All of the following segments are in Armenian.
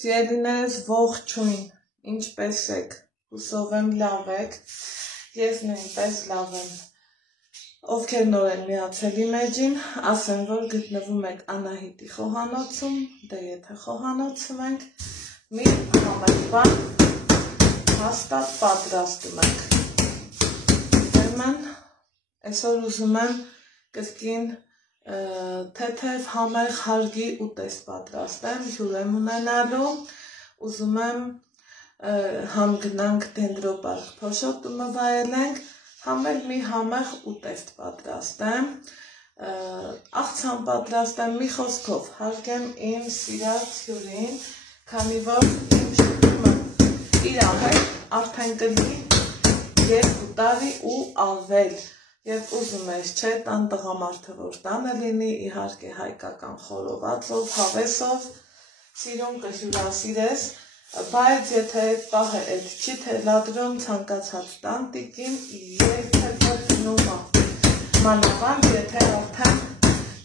Սիրելիներս ողջույն, ինչպես եք, հուսով եմ լավ եք, ես նույնպես լավ եմ, ովքեր նոր են միացել իմ էջին, ասեմ, որ գտնվում եք Անահիտի խոհանոցում, դե եթե խոհանոցում ենք, մի համերգվան հաստատ պատրաստում ենք, այսօր ուզում եմ կրկին թեթև համեղ հարգի ուտեստ պատրաստեմ, հյուր եմ ունենալու, ուզում եմ համ գնանք դենդրոպարք փոշոտումը վայելենք, համ էլ մի համեղ ուտեստ պատրաստեմ, աղցան պատրաստեմ, մի խոսքով հարգեմ իմ սիրած հյուրին, քանի որ իմ շուտումը իր հետ արդեն կլի 2 տարի ու ավել, Եվ ուզում ես չէ տան տղամարդը, որ տանը լինի, իհարկե հայկական խորովածով, հավեսով, սիրուն կհյուրասիրես, բայց եթե այդ պահը էլ չի թելադրում ցանկացած տանտիկին, երբեք գնումա, մանավանդ եթե արդեն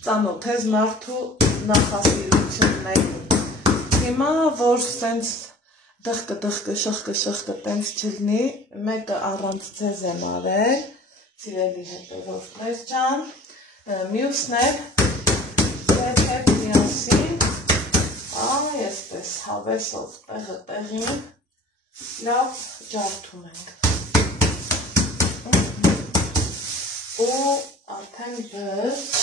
ծանոթ ես մարդու նախասիրություններին։ Հիմա որ սենց դղկը շղկը տենց չլինի, մեկը առանց ձեզ եմ արել, Սիրելի հետևորդներ ջան, մյուսն էլ ձեր հետ միասին, այսպես հավեսով տեղը տեղին, լավ ջարդում ենք։ Ու արդեն վերջ,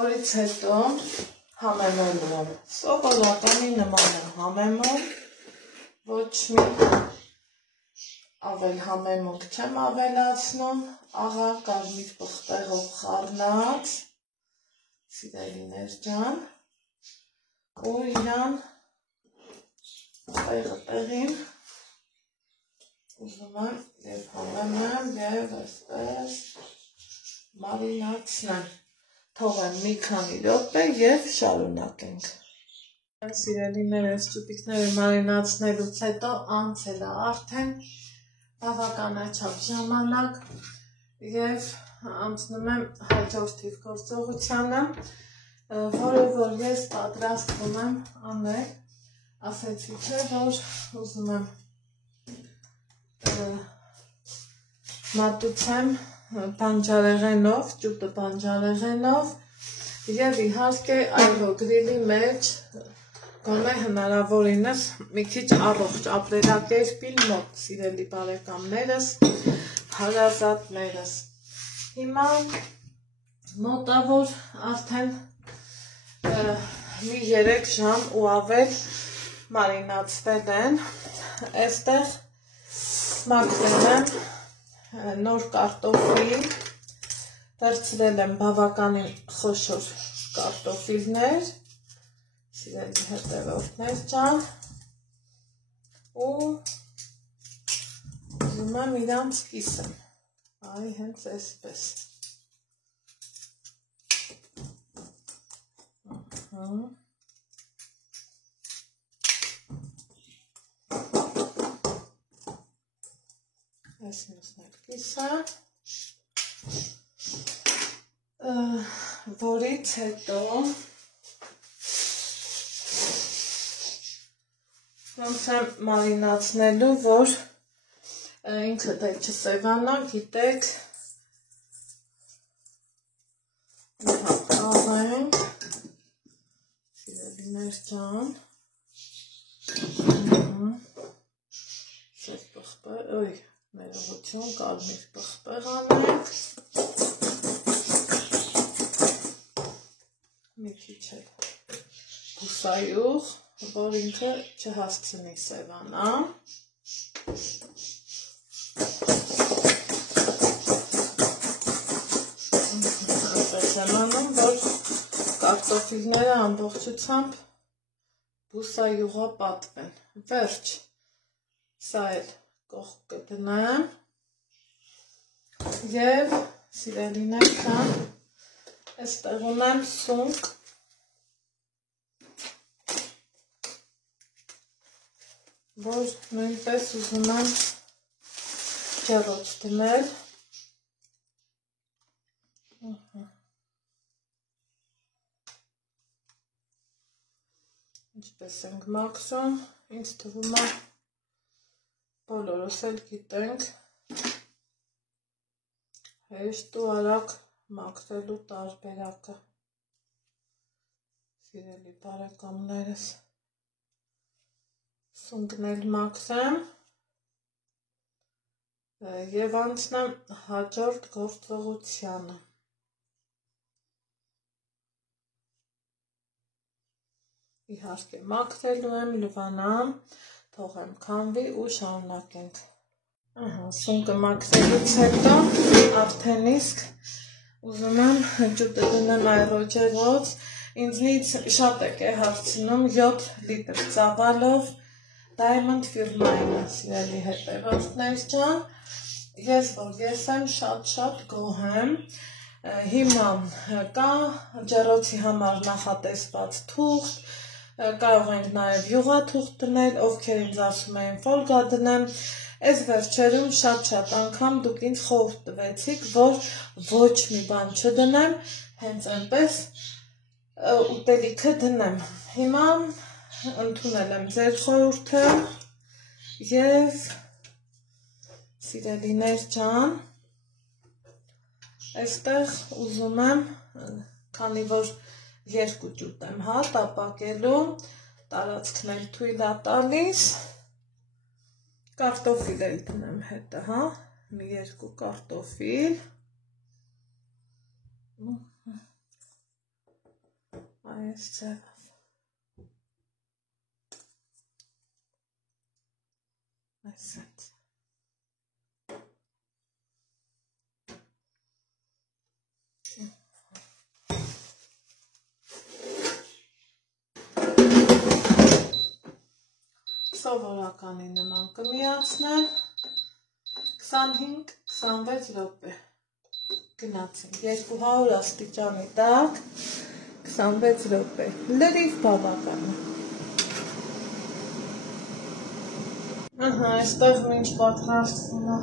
որից հետո համեմոլում եմ, սովորականի նման եմ համեմոլ, Ոչ մի ավել համեմոտ չեմ ավելացնում, աղա կարմիր պղպեղով խառնած, սիրելիներ ջան, ու իրան տեղը տեղին ուզում եմ և համեմեմ և այսպես մարինացնեմ, թողեմ մի քանի րոպե և շարունակենք։ Սիրելիներս ճուպիկները մարինացնելուց հետո անցել է արդեն բավականաչափ ժամանակ և անցնում եմ հաջորդիվ գործողությանը, որը որ ես պատրաստվում եմ անել, ասեցի չէ, որ ուզում եմ մատուցեմ բանջարեղենով, ճուտը բանջարեղենով և իհարկե այրոգրիլի մեջ Գոնե հնարավորինս մի քիչ առողջ ապրելակերպին մոտ, սիրելի բարեկամներս, հարազատներս։ Հիմա մոտավոր արդեն մի 3 ժամ ու ավել մարինացվել են, այստեղ մաքրել եմ նոր կարտոֆիլ, վերցրել եմ բավականին խոշոր կարտոֆիլներ, Սիրելի հետևորդներ ջան, ու ուզում եմ իրանց կիսեմ, այ հենց այսպես, այս մյուսն էլ կիսա, որից հետո ոնց եմ մարինացնելու, որ ինքը դե չսևանա, գիտեք, հաղենք, սիրելիներ ջան, սև պղպեղ, ոյ, ներողություն, կարմիր պղպեղ անենք, մի քիչ էլ բուսայուղ, որ ինքը չհասցնի սևանա, այնպես եմ անում, որ կարտոֆիլները ամբողջությամբ բուսայուղապատվեն, վերջ, սա էլ կողք կդնեմ, և սիրելիներ ջան, այստեղ ունեմ սունկ, որ նույնպես ուզում եմ ջեռոց դնել, ինչպես ենք մաքրում, ինձ թվում է բոլորս էլ գիտենք հեշտ ու արագ մաքրելու տարբերակը, սիրելի բարեկամներս, սունկնել մաքրեմ և անցնեմ հաջորդ գործողությանը։ Իհարկե մաքրելու եմ, լվանամ, թողեմ քամվի ու շարունակենք։ Սունկը մաքրելուց հետո արդեն իսկ ուզում եմ ջուտը դնեմ այռոջերոց, ինձնից շատ եք է հարցնում 7 լիտր ծավալով Diamond ֆիրմայինը, սիրելի հետևորդներ ջան, ես եմ շատ գոհ եմ, հիմա կա ջեռոցի համար նախատեսված թուղթ, կարող ենք նաև յուղաթուղթ դնել, ովքեր ինձ ասում էին ֆոլգա դնեմ, այս վերջերում շատ անգամ դուք ինձ խորհուրդ տվեցիք, որ ոչ մի բան չդնեմ, հենց այնպես ուտելիքը դնեմ։ Հիմա ընդունել եմ ձեր խորհուրդը և սիրելիներ ջան, այստեղ ուզում եմ, քանի որ երկու ջուտ եմ տապակելու, տարածքն էլ թույլ է տալիս, կարտոֆիլ էլ դնեմ հետը, մի 2 կարտոֆիլ, այս ձևով, այսպես։ Սովորականի նման կմիացնեմ, 25-26 րոպե, գնացինք, 200 աստիճանի տակ, 26 րոպե, լրիվ բավական է։ Այստեղ մինչ պատրաստվում է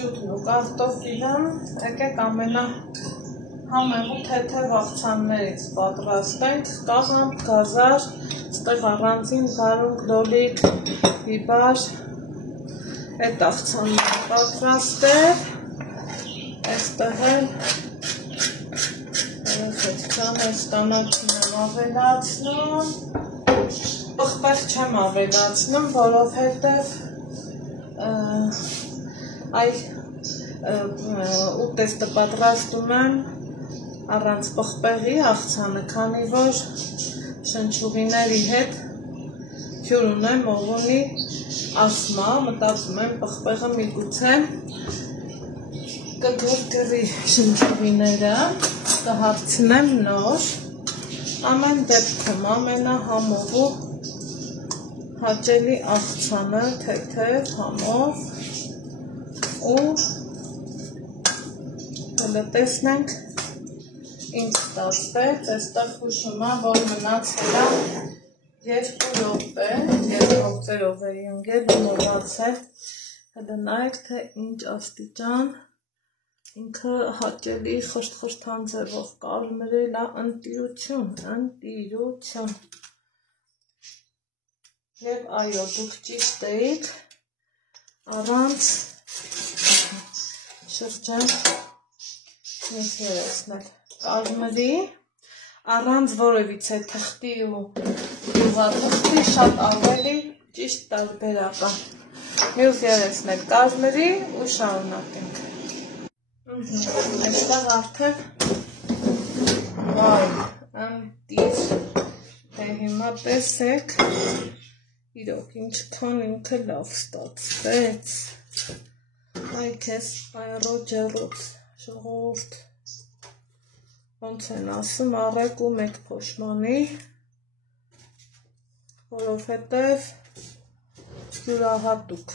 ջութն ու կարտոֆիլը, եկեք ամենահամեղ ու թեթև աղցաններից պատրաստենք, կաղամբ, գազար, այստեղ առանձին վարունգ, լոլիկ, բիբար, այդ աղցանները պատրաստել, այստեղ էլ ստանոթին եմ ավելացնում, պղպեղ չեմ ավելացնում, որովհետև ուտեստը պատրաստում եմ առանց պղպեղի աղցանը, քանի որ շնչուղիների հետ ջուր ունեմ, ով ունի ասմա, մտածում եմ պղպեղը միգուցե կգրգռի շնչուղիները, կհարցնեմ նոր, ամեն դեպքում ամենահամով ու հաճելի աղցանը, թեթև համով ու տեսնենք ինձ ստացվեց, այստեղ հուշում է, որ մնացել է 2 րոպե, ես գործերով էի ընկել ու մոռացել, հետո նայեք, թե ինչ աստիճան ինքը հաճելի խրթխրթան ձևով կարմրել է, ընտիրություն։ Եվ այո, դուք ճիշտ էիք, առանց շրջան ինձ երեսնել կարմրի, առանց որևիցե թղթի ու յուղաթղթի շատ ավելի ճիշտ տարբերակ է։ Մյուս երեսն էլ կարմրի ու շարունակենք։ Այստեղ արդեն վայ, ընտիր, դե հիմա տեսեք, իրոք ինչքան ինքը լավ ստացվեց, այ քեզ այռոջերոց, ժողովուրդ, ոնց են ասում, առեք ու մեկ փոշմանի, որովհետև յուրահատուկ,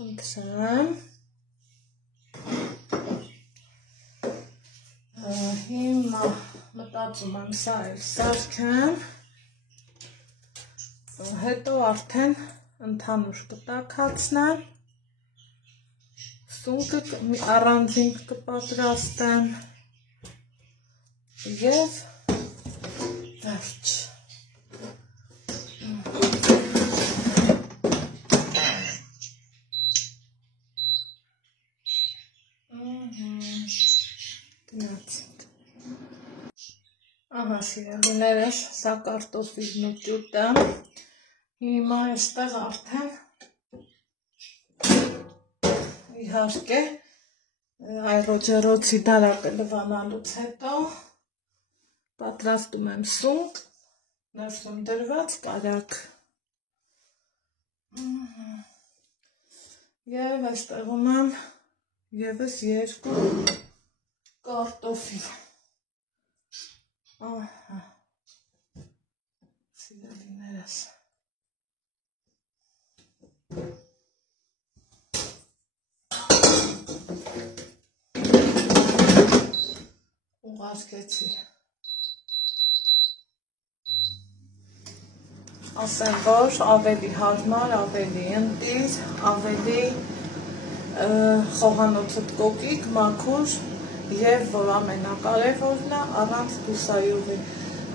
խնդրեմ, հիմա մտածում եմ սա էլ սարքեմ, հետո արդեն ընդհանուր կտակացնեմ, Սունկը առանձին կպատրաստեմ և վերջ։ Գնացինք։ Ահա սիրելիներս, սա կարտոֆիլն ու ճուտը։ Հիմա այստեղ արդեն իհարկե այրոջերոցի դարակը լվանալուց հետո պատրաստում եմ սունկ, ներսում դրված կարակ։ Եվ այստեղում եմ ևս 2 կարտոֆիլ։ Ահա, սիրելիներս։ Ուղարկեցի։ Ասեմ, որ ավելի հարմար, ավելի ընտիր, ավելի խոհանոցդ կոկիկ, մաքուր և որ ամենակարևորն է առանց բուսայուղի։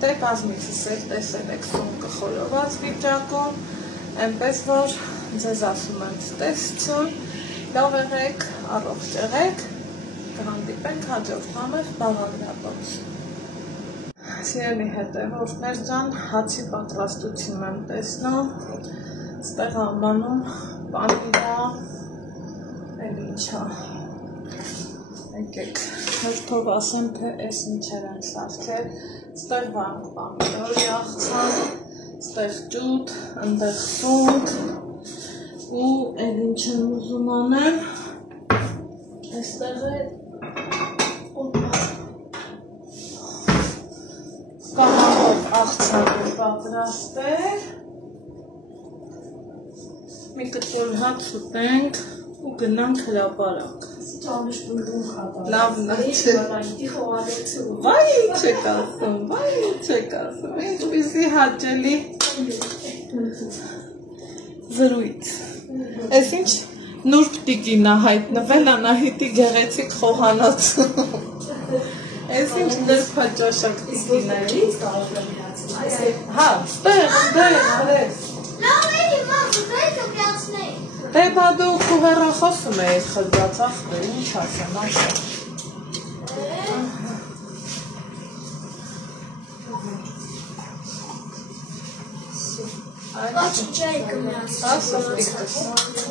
Դե կազմիցս էլ տեսել եք սունկը խորոված վիճակում, այնպես որ ձեզ ասում եմ ցտեսություն, լավ եղեք, առողջ եղեք, կհանդիպենք հաջորդ համեր բաղադրատոց։ Սիրելի հետևորդներ ջան, հացի պատրաստությունն եմ տեսնում, ստեղ անվանում պանիրա, էլ ինչա, եկեք, հերթով ասեմ, թե ես ինչեր եմ սարքել, ստեղ վանք պամիդոր աղցան, ստեղ ճուտ, ընդեղ սունկ, ու էլ ինչ եմ ուզում անեմ, այստեղ է կահավով աղցան պատրաստել, մի կտոր հաց ուտենք ու գնանք հրապարակ։ Լավն է, վայ չեք ասում, ինչպիսի հաճելի զրույց։ Ես ինչ նուրբ տիկին է հայտնվել Անահիտի գեղեցիկ խոհանոցում։ Ես ինչ նրբ հաճաշակ տիկին է։ Հա, ստեղ, հրես։ Լավ էլի, մամ, դուք կպրացնեի։ Դե բա դու քո հեռախոսում էիր խլված ախտը, ինչ ասեմ, ասա։ Աչի ջայ կմյաց։ Ասա, պիկս։